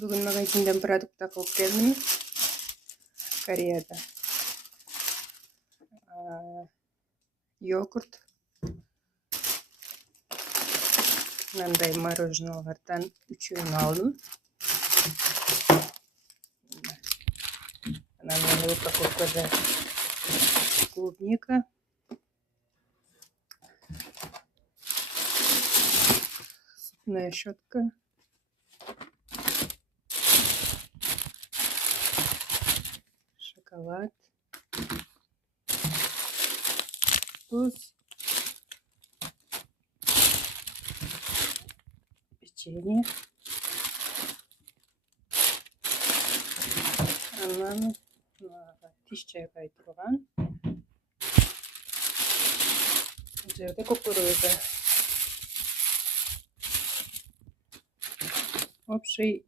Бүгін магазиндан продукт алып келдім. Кореяда. Йогурт. Мынандай мороженоолардан үчөөнү алдым. Анан упаковкада клубника. Зубная щетка. Шоколад. Туз. Печенье. Анан тиш чайкай турган. Бул жерде кукуруза. Общий